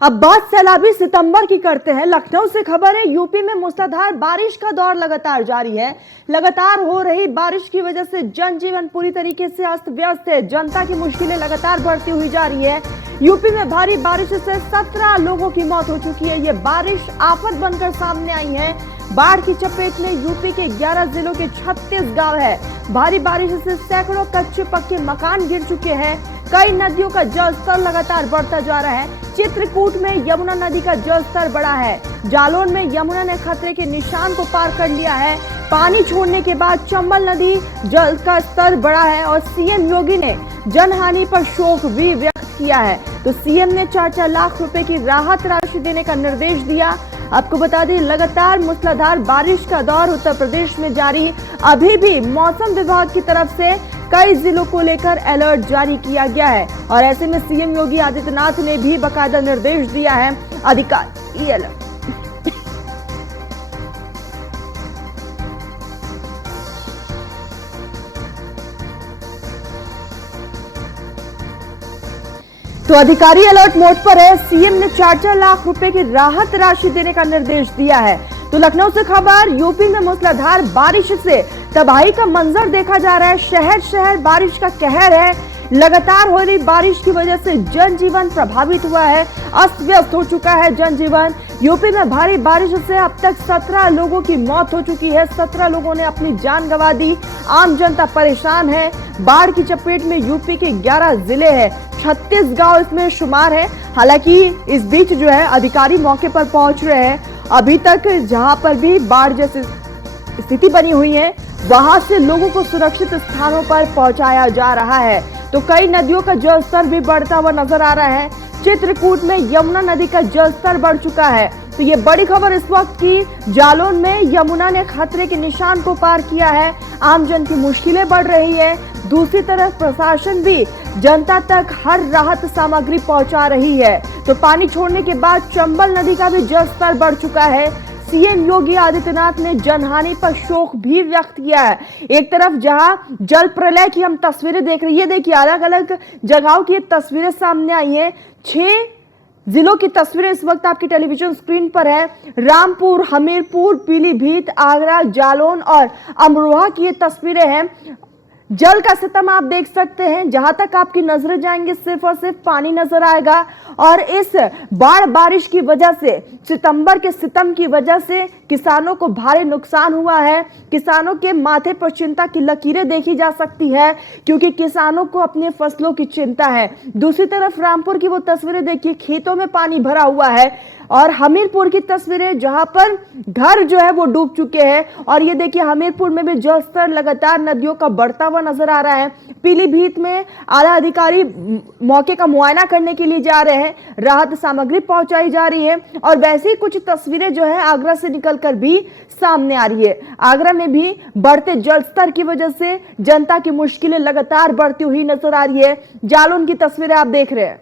अब बात सैलाबी सितंबर की करते हैं। लखनऊ से खबर है, यूपी में मूसलाधार बारिश का दौर लगातार जारी है। लगातार हो रही बारिश की वजह से जनजीवन पूरी तरीके से अस्त व्यस्त है। जनता की मुश्किलें लगातार बढ़ती हुई जा रही है। यूपी में भारी बारिश से 17 लोगों की मौत हो चुकी है। ये बारिश आफत बनकर सामने आई है। बाढ़ की चपेट में यूपी के 11 जिलों के 36 गांव है। भारी बारिश से सैकड़ों कच्चे पक्के मकान गिर चुके हैं। कई नदियों का जलस्तर लगातार बढ़ता जा रहा है। चित्रकूट में यमुना नदी का जलस्तर बढ़ा है। जालौन में यमुना ने खतरे के निशान को पार कर लिया है। पानी छोड़ने के बाद चंबल नदी जल का स्तर बढ़ा है और सीएम योगी ने जनहानि पर शोक भी व्यक्त किया है। तो सीएम ने 4-4 लाख रुपए की राहत राशि देने का निर्देश दिया। आपको बता दें, लगातार मूसलाधार बारिश का दौर उत्तर प्रदेश में जारी। अभी भी मौसम विभाग की तरफ से कई जिलों को लेकर अलर्ट जारी किया गया है और ऐसे में सीएम योगी आदित्यनाथ ने भी बाकायदा निर्देश दिया है अधिकारी अलर्ट। तो अधिकारी अलर्ट मोड पर है। सीएम ने 4-4 लाख रुपए की राहत राशि देने का निर्देश दिया है। तो लखनऊ से खबर, यूपी में मूसलाधार बारिश से तबाही का मंजर देखा जा रहा है। शहर शहर बारिश का कहर है। लगातार हो रही बारिश की वजह से जनजीवन प्रभावित हुआ है। अस्त व्यस्त हो चुका है जनजीवन। यूपी में भारी बारिश से अब तक 17 लोगों की मौत हो चुकी है। 17 लोगों ने अपनी जान गंवा दी। आम जनता परेशान है। बाढ़ की चपेट में यूपी के 11 जिले हैं। 36 गांव इसमें शुमार है। हालांकि इस बीच जो है अधिकारी मौके पर पहुंच रहे हैं। अभी तक जहां पर भी बाढ़ जैसी स्थिति बनी हुई है, वहां से लोगों को सुरक्षित स्थानों पर पहुंचाया जा रहा है। तो कई नदियों का जलस्तर भी बढ़ता हुआ नजर आ रहा है। चित्रकूट में यमुना नदी का जलस्तर बढ़ चुका है। तो ये बड़ी खबर इस वक्त की, जालौन में यमुना ने खतरे के निशान को पार किया है। आमजन की मुश्किलें बढ़ रही है। दूसरी तरफ प्रशासन भी जनता तक हर राहत सामग्री पहुंचा रही है। तो पानी छोड़ने के बाद चंबल नदी का भी जलस्तर बढ़ चुका है। सीएम योगी आदित्यनाथ ने जनहानि पर शोक भी व्यक्त किया है। एक तरफ जहां जल प्रलय की हम तस्वीरें देख रही है, देखिए अलग अलग जगहों की तस्वीरें सामने आई हैं। 6 जिलों की तस्वीरें इस वक्त आपकी टेलीविजन स्क्रीन पर है। रामपुर, हमीरपुर, पीलीभीत, आगरा, जालौन और अमरोहा की ये तस्वीरें हैं। जल का सितम आप देख सकते हैं। जहां तक आपकी नजरें जाएंगे सिर्फ और सिर्फ पानी नजर आएगा। और इस बाढ़ बारिश की वजह से, सितंबर के सितम की वजह से किसानों को भारी नुकसान हुआ है। किसानों के माथे पर चिंता की लकीरें देखी जा सकती है, क्योंकि किसानों को अपने फसलों की चिंता है। दूसरी तरफ रामपुर की वो तस्वीरें देखिए, खेतों में पानी भरा हुआ है। और हमीरपुर की तस्वीरें जहां पर घर जो है वो डूब चुके हैं। और ये देखिए हमीरपुर में भी जलस्तर लगातार नदियों का बढ़ता हुआ नजर आ रहा है। पीलीभीत में आला अधिकारी मौके का मुआयना करने के लिए जा रहे हैं। राहत सामग्री पहुंचाई जा रही है। और वैसे ही कुछ तस्वीरें जो है आगरा से निकलकर भी सामने आ रही है। आगरा में भी बढ़ते जलस्तर की वजह से जनता की मुश्किलें लगातार बढ़ती हुई नजर आ रही है। जालौन की तस्वीरें आप देख रहे हैं।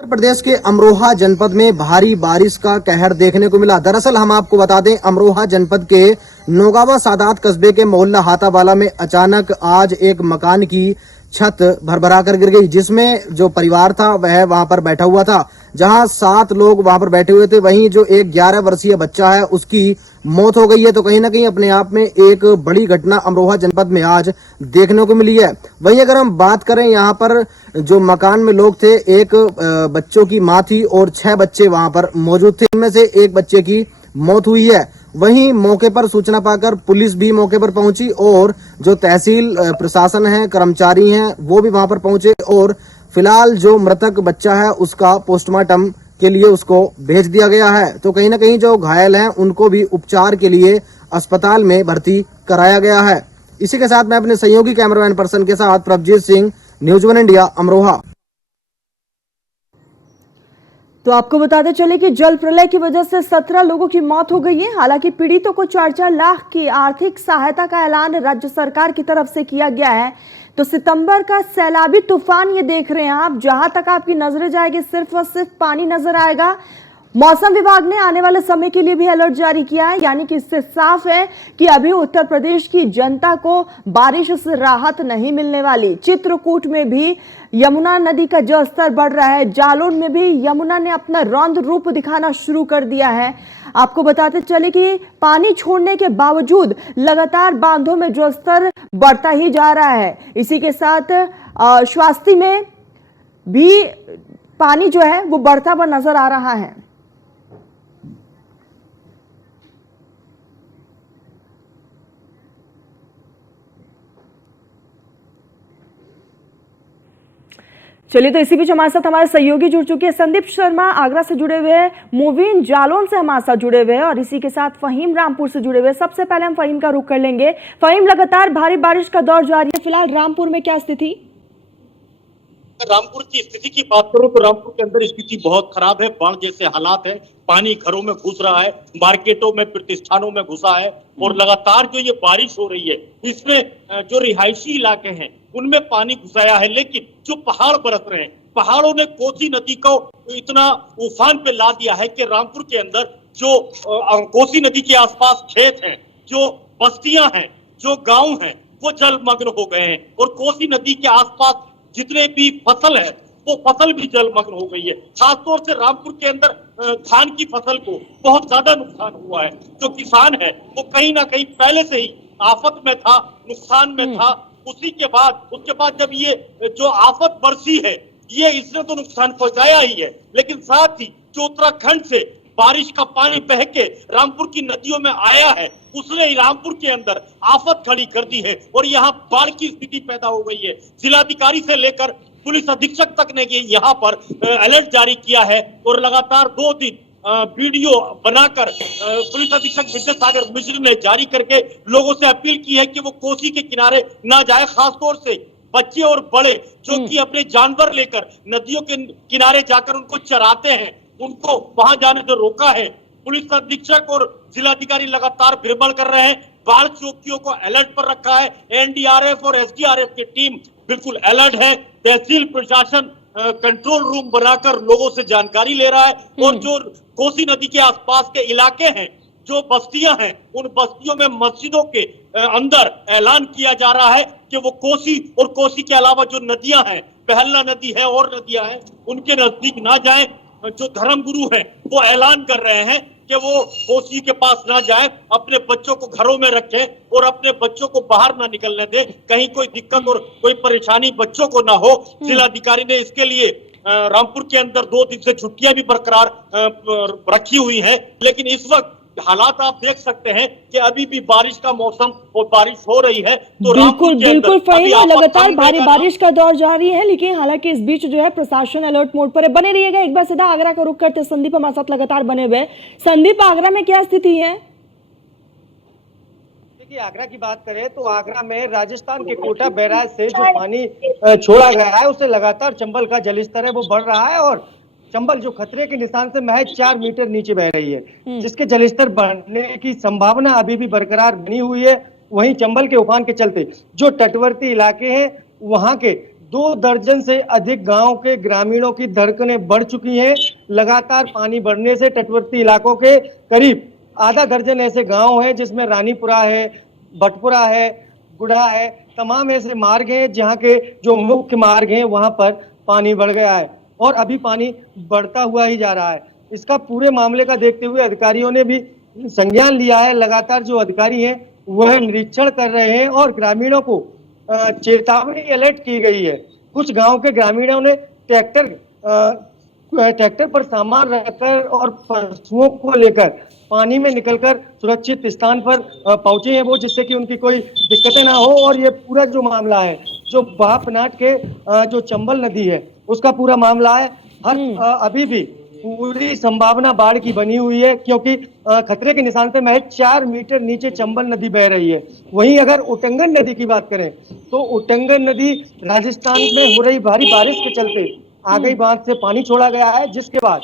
उत्तर प्रदेश के अमरोहा जनपद में भारी बारिश का कहर देखने को मिला। दरअसल हम आपको बता दें, अमरोहा जनपद के नौगावा सादात कस्बे के मोहल्ला हाथावाला में अचानक आज एक मकान की छत भरभरा कर गिर गई, जिसमें जो परिवार था वह वहां पर बैठा हुआ था। जहां 7 लोग वहां पर बैठे हुए थे, वहीं जो एक 11 वर्षीय बच्चा है उसकी मौत हो गई है। तो कहीं ना कहीं अपने आप में एक बड़ी घटना अमरोहा जनपद में आज देखने को मिली है। वहीं अगर हम बात करें, यहाँ पर जो मकान में लोग थे, एक बच्चों की माँ थी और 6 बच्चे वहां पर मौजूद थे। इनमें से एक बच्चे की मौत हुई है। वहीं मौके पर सूचना पाकर पुलिस भी मौके पर पहुंची और जो तहसील प्रशासन है, कर्मचारी हैं, वो भी वहां पर पहुंचे। और फिलहाल जो मृतक बच्चा है उसका पोस्टमार्टम के लिए उसको भेज दिया गया है। तो कहीं ना कहीं जो घायल हैं उनको भी उपचार के लिए अस्पताल में भर्ती कराया गया है। इसी के साथ मैं अपने सहयोगी कैमरामैन पर्सन के साथ प्रभजीत सिंह, न्यूज 1 इंडिया, अमरोहा। तो आपको बताते चले कि जल प्रलय की वजह से 17 लोगों की मौत हो गई है। हालांकि पीड़ितों को 4-4 लाख की आर्थिक सहायता का ऐलान राज्य सरकार की तरफ से किया गया है। तो सितंबर का सैलाबी तूफान ये देख रहे हैं आप। जहां तक आपकी नजरें जाएगी सिर्फ और सिर्फ पानी नजर आएगा। मौसम विभाग ने आने वाले समय के लिए भी अलर्ट जारी किया है, यानी कि इससे साफ है कि अभी उत्तर प्रदेश की जनता को बारिश से राहत नहीं मिलने वाली। चित्रकूट में भी यमुना नदी का जलस्तर बढ़ रहा है। जालौन में भी यमुना ने अपना रौद्र रूप दिखाना शुरू कर दिया है। आपको बताते चले कि पानी छोड़ने के बावजूद लगातार बांधों में जलस्तर बढ़ता ही जा रहा है। इसी के साथ श्वास्ती में भी पानी जो है वो बढ़ता हुआ नजर आ रहा है। चलिए, तो इसी बीच हमारे साथ हमारे सहयोगी जुड़ चुके हैं। संदीप शर्मा आगरा से जुड़े हुए हैं, मुवीन जालौन से हमारे साथ जुड़े हुए हैं और इसी के साथ फहीम रामपुर से जुड़े हुए हैं। सबसे पहले हम फहीम का रुख कर लेंगे। फहीम, लगातार भारी बारिश का दौर जारी है, फिलहाल रामपुर में क्या स्थिति? रामपुर की स्थिति की बात करूं तो रामपुर के अंदर स्थिति बहुत खराब है। बाढ़ जैसे हालात है, पानी घरों में घुस रहा है, मार्केटों में, प्रतिष्ठानों में घुसा है और लगातार जो ये बारिश हो रही है इसमें जो रिहायशी इलाके हैं उनमें पानी घुसाया है। लेकिन जो पहाड़ बरस रहे हैं, पहाड़ों ने कोसी नदी को इतना उफान पे ला दिया है कि रामपुर के अंदर जो कोसी नदी के आसपास खेत हैं, जो बस्तियां हैं, जो गांव हैं, वो जलमग्न हो गए हैं और कोसी नदी के आसपास जितने भी फसल है वो फसल भी जलमग्न हो गई है। खासतौर से रामपुर के अंदर धान की फसल को बहुत ज्यादा नुकसान हुआ है। जो किसान है वो कहीं ना कहीं पहले से ही आफत में था, नुकसान में था। उसके बाद जब ये जो आफत बरसी है ये इसने तो नुकसान पहुंचाया ही है, लेकिन साथ ही जो उत्तराखंड से बारिश का पानी बह के रामपुर की नदियों में आया है उसने रामपुर के अंदर आफत खड़ी कर दी है और यहाँ बाढ़ की स्थिति पैदा हो गई है। जिलाधिकारी से लेकर पुलिस अधीक्षक तक ने यहाँ पर अलर्ट जारी किया है और लगातार 2 दिन वीडियो बनाकर पुलिस अधीक्षक विजय सागर मिश्र ने जारी करके लोगों से अपील की है कि वो कोसी के किनारे ना जाए। खासतौर से बच्चे और बड़े जो कि अपने जानवर लेकर नदियों के किनारे जाकर उनको चराते हैं, उनको वहां जाने से रोका है। पुलिस अधीक्षक और जिलाधिकारी लगातार भ्रमण कर रहे हैं, बाढ़ चौकियों को अलर्ट पर रखा है। एनडीआरएफ और एसडीआरएफ की टीम बिल्कुल अलर्ट है। तहसील प्रशासन कंट्रोल रूम बनाकर लोगों से जानकारी ले रहा है और जो कोसी नदी के आसपास के इलाके हैं, जो बस्तियां हैं, उन बस्तियों में मस्जिदों के अंदर ऐलान किया जा रहा है कि वो कोसी और कोसी के अलावा जो नदियां हैं, पहलना नदी है और नदियां हैं, उनके नजदीक ना जाएं। जो धर्मगुरु हैं वो ऐलान कर रहे हैं कि वो कोसी के पास ना जाए, अपने बच्चों को घरों में रखें और अपने बच्चों को बाहर ना निकलने दें, कहीं कोई दिक्कत और कोई परेशानी बच्चों को ना हो। जिलाधिकारी ने इसके लिए रामपुर के अंदर 2 दिन से छुट्टियां भी बरकरार रखी हुई हैं, लेकिन इस वक्त हालात आप देख सकते हैं कि अभी भी बारिश का मौसम और बारिश हो रही है। तो बिल्कुल फहीम, लगातार भारी बारिश का दौर जारी है, लेकिन हालांकि इस बीच जो है प्रशासन अलर्ट मोड पर है। बने रहिएगा, एक बार सीधा आगरा का रुख करते संदीप हमारे साथ लगातार बने हुए। संदीप, आगरा में क्या स्थिति है? देखिए, आगरा की बात करें तो आगरा में राजस्थान के कोटा बैराज से जो पानी छोड़ा गया है उससे लगातार चंबल का जलस्तर है वो बढ़ रहा है और चंबल जो खतरे के निशान से महज 4 मीटर नीचे बह रही है, जिसके जलस्तर बढ़ने की संभावना अभी भी बरकरार बनी हुई है। वहीं चंबल के उफान के चलते जो तटवर्ती इलाके हैं वहां के 2 दर्जन से अधिक गांव के ग्रामीणों की धड़कनें बढ़ चुकी हैं। लगातार पानी बढ़ने से तटवर्ती इलाकों के करीब आधा दर्जन ऐसे गांव हैं जिसमें रानीपुरा है, भटपुरा है, गुढ़ा है, तमाम ऐसे मार्ग हैं जहां के जो मुख्य मार्ग हैं वहां पर पानी बढ़ गया है और अभी पानी बढ़ता हुआ ही जा रहा है। इसका पूरे मामले का देखते हुए अधिकारियों ने भी संज्ञान लिया है। लगातार जो अधिकारी हैं वह निरीक्षण कर रहे हैं और ग्रामीणों को चेतावनी अलर्ट की गई है। कुछ गांव के ग्रामीणों ने ट्रैक्टर पर सामान रखकर और पशुओं को लेकर पानी में निकलकर सुरक्षित स्थान पर पहुंचे हैं वो, जिससे कि उनकी कोई दिक्कतें ना हो। और ये पूरा जो मामला है जो बापनाट के जो चंबल नदी है उसका पूरा मामला है। अभी भी पूरी संभावना बाढ़ की बनी हुई है क्योंकि खतरे के निशान से महज 4 मीटर नीचे चंबल नदी बह रही है। वहीं अगर उटंगन नदी की बात करें तो उटंगन नदी राजस्थान में हो रही भारी बारिश के चलते आगई बांध से पानी छोड़ा गया है, जिसके बाद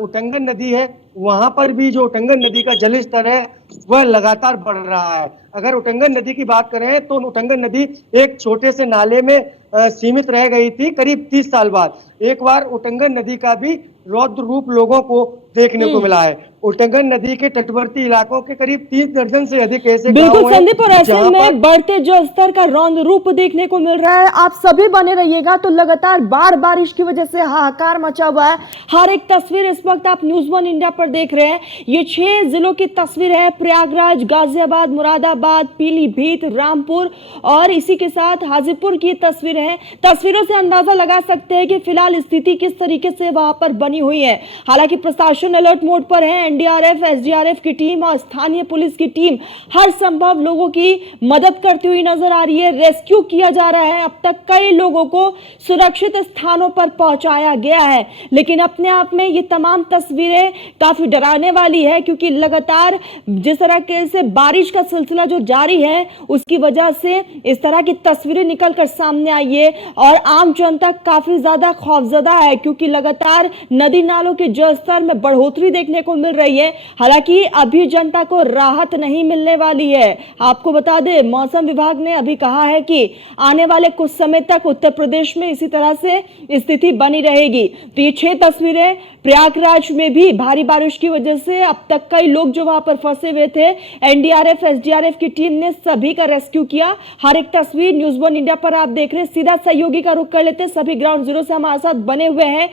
उटंगन नदी है वहां पर भी जो उटंगन नदी का जलस्तर है वह लगातार बढ़ रहा है। अगर उटंगन नदी की बात करें तो उटंगन नदी एक छोटे से नाले में सीमित रह गई थी करीब 30 साल बाद। एक बार उटंगन नदी का भी रौद्र रूप लोगों को देखने को मिला है। उटंगन नदी के तटवर्ती इलाकों के करीब 30 दर्जन से अधिक ऐसे बिल्कुल गांव हैं संदीप, और ऐसे जहां पर में बढ़ते जल स्तर का रौद्र रूप देखने को मिल रहा है। आप सभी बने रहिएगा। तो लगातार बारिश की वजह से हाहाकार मचा हुआ है। हर एक तस्वीर इस वक्त आप न्यूज़ वन इंडिया पर देख रहे हैं। ये 6 जिलों की तस्वीर है, प्रयागराज, गाजियाबाद, मुरादाबाद, पीलीभीत, रामपुर और इसी के साथ हाजीपुर की तस्वीर है। तस्वीरों से अंदाजा लगा सकते हैं कि फिलहाल स्थिति किस तरीके से वहां पर बनी हुई है। हालांकि प्रशासन अलर्ट मोड पर है। एनडीआरएफ, एसडीआरएफ की टीम और स्थानीय पुलिस की टीम हर संभव लोगों की मदद करती हुई नजर आ रही है। रेस्क्यू किया जा रहा है। अब तक कई लोगों को सुरक्षित स्थानों पर पहुंचाया गया है, लेकिन अपने आप में ये तमाम तस्वीरें काफी डराने वाली है, क्योंकि लगातार जिस तरह से बारिश का सिलसिला जो जारी है उसकी वजह से इस तरह की तस्वीरें निकलकर सामने आई है और आम जनता काफी ज्यादा खौफजदा है, क्योंकि लगातार नदी नालों के जलस्तर में बढ़ोतरी देखने को मिल रही है। हालांकि अभी जनता को राहत नहीं मिलने वाली है। आपको बता दें, मौसम विभाग ने अभी कहा है कि आने वाले कुछ समय तक उत्तर प्रदेश में इसी तरह से स्थिति बनी रहेगी। तो ये 6 तस्वीरें प्रयागराज में भी भारी बारिश की वजह से अब तक कई लोग जो वहां पर फंसे हुए थे, एनडीआरएफ, एसडीआरएफ की टीम ने सभी का रेस्क्यू किया। हर एक तस्वीर न्यूज़ वन इंडिया पर आप देख रहे हैं। सीधा सहयोगी का रुख कर लेते हैं। सभी ग्राउंड जीरो से हमारे साथ बने हुए हैं।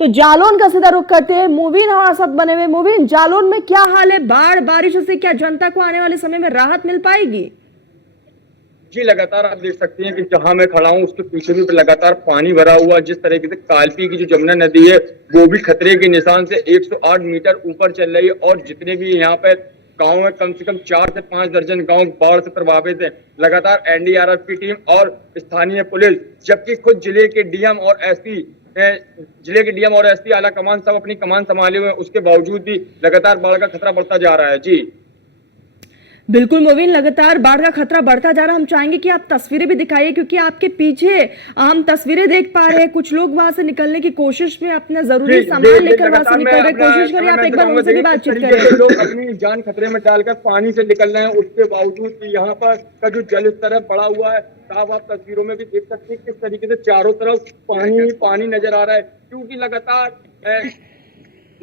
तो जालौन का सीधा रुख करते हैं। मुबीन हमारे साथ बने हुए। मुबीन, जालौन में क्या हाल है? बारिश से क्या जनता को आने वाले समय में राहत मिल पाएगी? जी, लगातार आप देख सकते हैं कि जहां मैं खड़ा हूं उसके पीछे भी लगातार पानी भरा हुआ। जिस तरीके से कालपी की जो जमुना नदी है वो भी खतरे के निशान से 108 मीटर ऊपर चल रही है और जितने भी यहाँ पे गांव में कम से कम 4 से 5 दर्जन गांव बाढ़ से प्रभावित हैं। लगातार एनडीआरएफ की टीम और स्थानीय पुलिस, जबकि खुद जिले के डीएम और एसपी आला कमान सब अपनी कमान संभाले हुए, उसके बावजूद भी लगातार बाढ़ का खतरा बढ़ता जा रहा है। जी बिल्कुल मोविन, लगातार बाढ़ का खतरा बढ़ता जा रहा है। हम चाहेंगे कि आप तस्वीरें भी दिखाइए, क्योंकि आपके पीछे हम तस्वीरें देख पा रहे हैं। कुछ लोग वहां से निकलने की कोशिश में अपना जरूरी सामान लेकर वहां से निकल रहे। कोशिश करिए आप एक बार उनसे भी बातचीत करें। लोग अपनी जान खतरे में डालकर पानी से निकल रहे हैं, उसके बावजूद भी यहाँ पर का जो जल स्तर है बढ़ा हुआ है। साफ आप तस्वीरों में भी देख सकते हैं किस तरीके से चारों तरफ पानी नजर आ रहा है, क्योंकि लगातार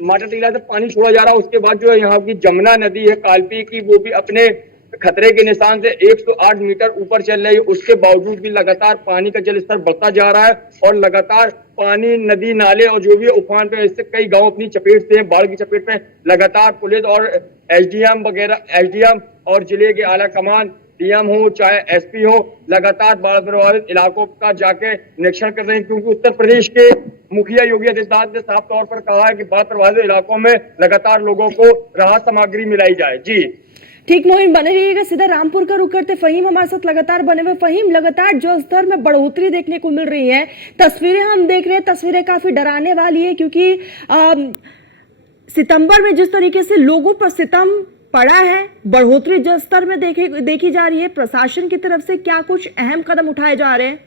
माटा टीला से पानी छोड़ा जा रहा है। उसके बाद जो है यहाँ की जमुना नदी है कालपी की, वो भी अपने खतरे के निशान से 108 मीटर ऊपर चल रही है। उसके बावजूद भी लगातार पानी का जल स्तर बढ़ता जा रहा है और लगातार पानी, नदी नाले और जो भी उफान पे, इससे कई गांव अपनी चपेट से हैं, बाढ़ की चपेट में। लगातार पुलिस और एसडीएम और जिले के आला कमान, डीएम हो चाहे एसपी हो, लगातार बाढ़ प्रभावित इलाकों का जाके निरीक्षण कर रहे हैं, क्योंकि उत्तर प्रदेश के मुखिया योगी आदित्यनाथ ने साफ तौर पर कहा है कि बाढ़ प्रभावित इलाकों में लगातार लोगों को राहत सामग्री मिलाई जाए। जी ठीक, मोहिन बने रहिएगा। सीधा रामपुर का रुख करते। फहीम हमारे साथ लगातार बने हुए। फहीम, लगातार जल स्तर में बढ़ोतरी देखने को मिल रही है। तस्वीरें हम देख रहे हैं, तस्वीरें काफी डराने वाली है, क्योंकि सितंबर में जिस तरीके से लोगों पर सितम पड़ा है, बढ़ोतरी जल स्तर में देखी जा रही है। प्रशासन की तरफ से क्या कुछ अहम कदम उठाए जा रहे हैं?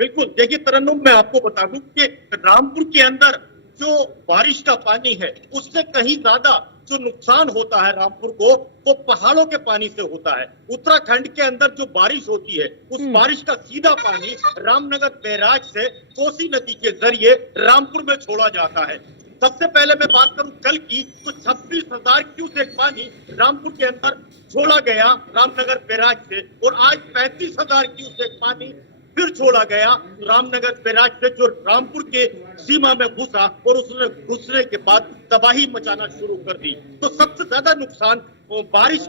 बिल्कुल, देखिए तरन्नुम, मैं आपको बता दूं कि रामपुर के अंदर जो बारिश का पानी है उससे कहीं ज्यादा जो नुकसान होता है रामपुर को, वो पहाड़ों के पानी से होता है। उत्तराखंड के अंदर जो बारिश होती है उस बारिश का सीधा पानी रामनगर बैराज से कोसी नदी के जरिए रामपुर में छोड़ा जाता है। सबसे पहले मैं बात करूं कल की, तो 26,000 क्यूसेक पानी रामपुर के अंदर छोड़ा गया रामनगर बैराज से, और आज 35,000 क्यूसेक पानी फिर छोड़ा गया रामनगर बैराज से, जो रामपुर के सीमा में घुसा और उसने घुसने के बाद तबाही मचाना शुरू कर दी। तो सबसे ज्यादा नुकसान बारिश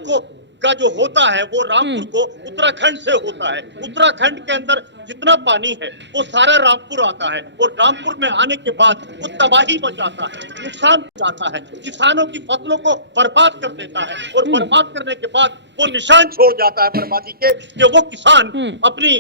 का जो होता है वो रामपुर को उत्तराखंड से होता है। उत्तराखंड के अंदर जितना पानी है वो सारा रामपुर आता है और रामपुर में आने के बाद वो तबाही मचाता है, नुकसान पहुंचाता है, किसानों की फसलों को बर्बाद कर देता है और बर्बाद करने के बाद वो निशान छोड़ जाता है बर्बादी के, कि वो किसान अपनी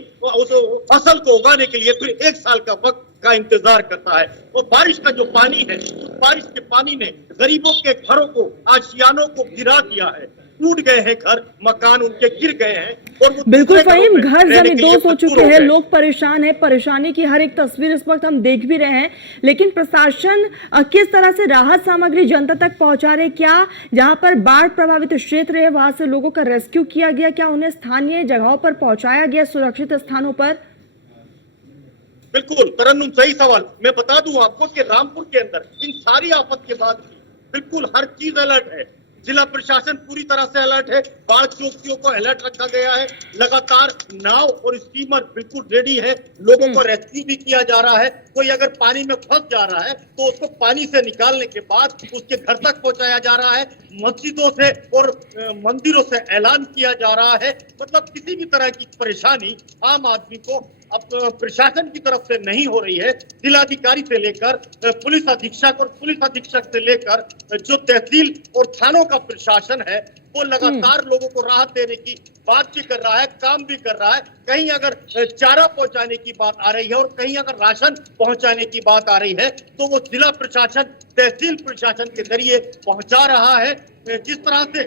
फसल को उगाने के लिए फिर 1 साल का वक्त का इंतजार करता है। और बारिश का जो पानी है, उस बारिश के पानी ने गरीबों के घरों को, आशियानों को गिरा दिया है। टूट गए हैं घर, मकान उनके गिर गए हैं और बिल्कुल फहीम, घर जमीन दोस्त हो चुके हैं, लोग परेशान हैं। परेशानी की हर एक तस्वीर इस वक्त हम देख भी रहे हैं, लेकिन प्रशासन किस तरह से राहत सामग्री जनता तक पहुंचा रहे? क्या जहां पर बाढ़ प्रभावित क्षेत्र है वहां से लोगों का रेस्क्यू किया गया? क्या उन्हें स्थानीय जगहों पर पहुंचाया गया, सुरक्षित स्थानों पर? बिल्कुल तरन्नुम, सही सवाल। मैं बता दूं आपको कि रामपुर के अंदर इन सारी आफत के बाद भी बिल्कुल हर चीज अलर्ट है। जिला प्रशासन पूरी तरह से अलर्ट है, बाढ़ चौकियों को अलर्ट रखा गया है, लगातार नाव और स्टीमर बिल्कुल रेडी है, लोगों को रेस्क्यू भी किया जा रहा है। कोई अगर पानी में फंस जा रहा है तो उसको पानी से निकालने के बाद उसके घर तक पहुंचाया जा रहा है। मस्जिदों से और मंदिरों से ऐलान किया जा रहा है। मतलब किसी भी तरह की परेशानी आम आदमी को अब प्रशासन की तरफ से नहीं हो रही है। जिलाधिकारी से लेकर पुलिस अधीक्षक और पुलिस अधीक्षक से लेकर जो तहसील और थानों का प्रशासन है वो लगातार लोगों को राहत देने की बात भी कर रहा है, काम भी कर रहा है। कहीं अगर चारा पहुंचाने की बात आ रही है और कहीं अगर राशन पहुंचाने की बात आ रही है तो वो जिला प्रशासन, तहसील प्रशासन के जरिए पहुंचा रहा है। जिस तरह से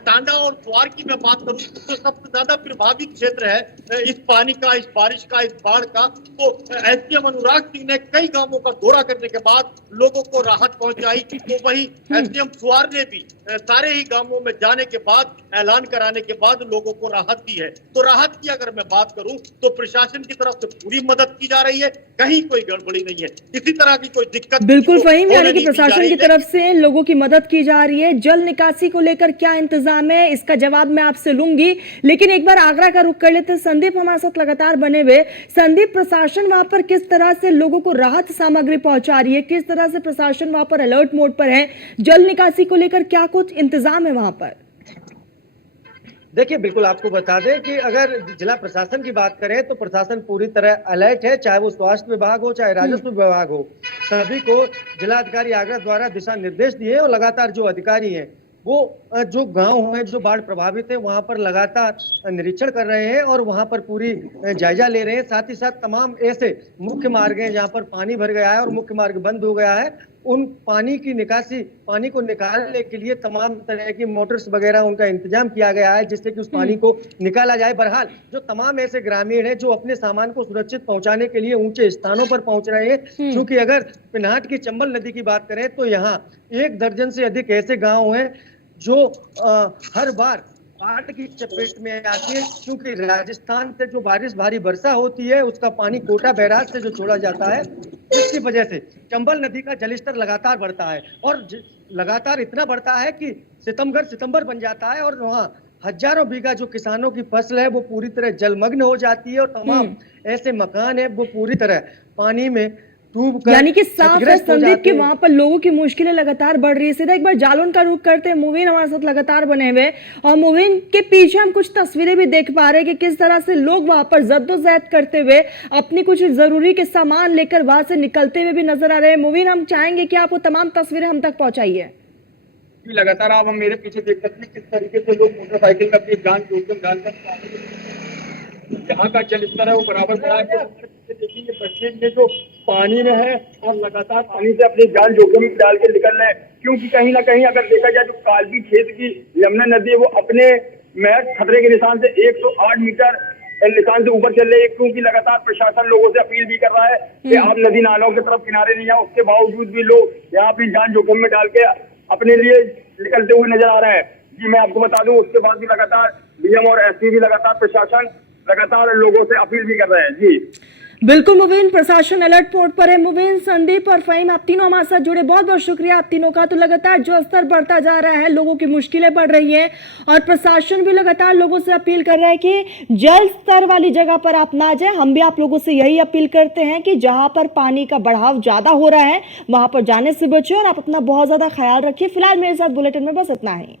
टांडा और द्वार की मैं बात करूं तो सबसे ज्यादा प्रभावित क्षेत्र है इस पानी का, इस बारिश का, इस बाढ़ का। तो एसडीएम अनुराग सिंह ने कई गांवों का दौरा करने के बाद लोगों को राहत पहुंचाई। तो वही एसडीएम सुवार ने भी सारे ही गांवों में जाने के बाद, ऐलान कराने के बाद लोगों को राहत दी है। तो राहत की अगर मैं बात करूं तो प्रशासन की तरफ से पूरी मदद की जा रही है, कहीं कोई गड़बड़ी नहीं है, किसी तरह की कोई दिक्कत बिल्कुल फहीम, यानी कि प्रशासन की तरफ से लोगों की मदद की जा रही है। जल निकासी को लेकर क्या इंतजाम है, इसका जवाब मैं आपसे लूंगी, लेकिन एक बार आगरा का रुख कर लेते हैं। संदीप हमारे साथ लगातार बने हुए। संदीप, प्रशासन वहां पर किस तरह से लोगों को राहत सामग्री पहुंचा रही है, किस तरह से प्रशासन वहां पर अलर्ट मोड पर है, जल निकासी को लेकर क्या कुछ इंतजाम है वहां पर? देखिए, बिल्कुल आपको बता दें कि अगर जिला प्रशासन की बात करें तो प्रशासन पूरी तरह अलर्ट है, चाहे वो स्वास्थ्य विभाग हो, चाहे राजस्व विभाग हो। सभी को जिलाधिकारी आगरा द्वारा दिशा निर्देश दिए और लगातार जो अधिकारी हैं वो जो गांव हैं जो बाढ़ प्रभावित है वहां पर लगातार निरीक्षण कर रहे हैं और वहां पर पूरी जायजा ले रहे हैं। साथ ही साथ तमाम ऐसे मुख्य मार्ग हैं जहां पर पानी भर गया है और मुख्य मार्ग बंद हो गया है, उन पानी की निकासी, पानी को निकालने के लिए तमाम तरह की मोटर्स वगैरह उनका इंतजाम किया गया है जिससे कि उस पानी को निकाला जाए। बहरहाल जो तमाम ऐसे ग्रामीण हैं जो अपने सामान को सुरक्षित पहुंचाने के लिए ऊंचे स्थानों पर पहुंच रहे हैं, क्योंकि अगर पिनाहट की चंबल नदी की बात करें तो यहाँ 1 दर्जन से अधिक ऐसे गाँव हैं जो हर बार बाढ़ की चपेट में आती है, क्योंकि राजस्थान से जो भारी वर्षा होती है उसका पानी कोटा बैराज से जो छोड़ा जाता है, जिसकी वजह से चंबल नदी का जलस्तर लगातार बढ़ता है और लगातार इतना बढ़ता है कि सितंबर बन जाता है और वहाँ हजारों बीघा जो किसानों की फसल है वो पूरी तरह जलमग्न हो जाती है और तमाम ऐसे मकान है वो पूरी तरह पानी में यानी कि साफ है संदीप कि वहां पर लोगों की मुश्किलें लगातार बढ़ रही है। सीधा एक बार जालौन का रुख करते हैं। मुवीन हमारे साथ लगातार बने हुए और मुवीन के पीछे हम कुछ तस्वीरें भी देख पा रहे हैं कि किस तरह से लोग वहां पर जद्दोजहद करते हुए अपनी कुछ जरूरी के सामान लेकर वहां से निकलते हुए भी नजर आ रहे हैं। मुवीन, हम चाहेंगे कि आप वो तमाम तस्वीरें हम तक पहुंचाइए। लगातार आप मेरे पीछे देख सकते हैं किस तरीके से लोग मोटरसाइकिल में अपनी जान जोखिम डालकर यहाँ का जल स्तर है वो बराबर बना है। देखिए ये बच्चे में जो पानी में है और लगातार पानी से अपनी जान जोखिम में डाल के निकल रहे हैं, क्योंकि कहीं ना कहीं अगर देखा जाए जो कालबी क्षेत्र की यमुना नदी है वो अपने महज खतरे के निशान से 108 मीटर निशान से ऊपर चल रही है, क्योंकि लगातार प्रशासन लोगों से अपील भी कर रहा है कि आप नदी नालों की तरफ किनारे नहीं जाओ। उसके बावजूद भी लोग यहाँ अपनी जान जोखिम में डाल के अपने लिए निकलते हुए नजर आ रहे हैं। जी मैं आपको बता दूं उसके बाद भी लगातार डीएम और एसपी भी लगातार प्रशासन लगातार लोगों से अपील भी कर रहे हैं। जी बिल्कुल मुवीन, प्रशासन अलर्ट मोड पर है। मुवीन, संदीप और फहीम, आप तीनों हमारे साथ जुड़े, बहुत बहुत शुक्रिया आप तीनों का। तो लगातार जो स्तर बढ़ता जा रहा है, लोगों की मुश्किलें बढ़ रही है और प्रशासन भी लगातार लोगों से अपील कर रहा है कि जल स्तर वाली जगह पर आप ना जाए। हम भी आप लोगों से यही अपील करते हैं कि जहां पर पानी का बढ़ाव ज्यादा हो रहा है वहां पर जाने से बचे और आप अपना बहुत ज्यादा ख्याल रखिए। फिलहाल मेरे साथ बुलेटिन में बस इतना ही।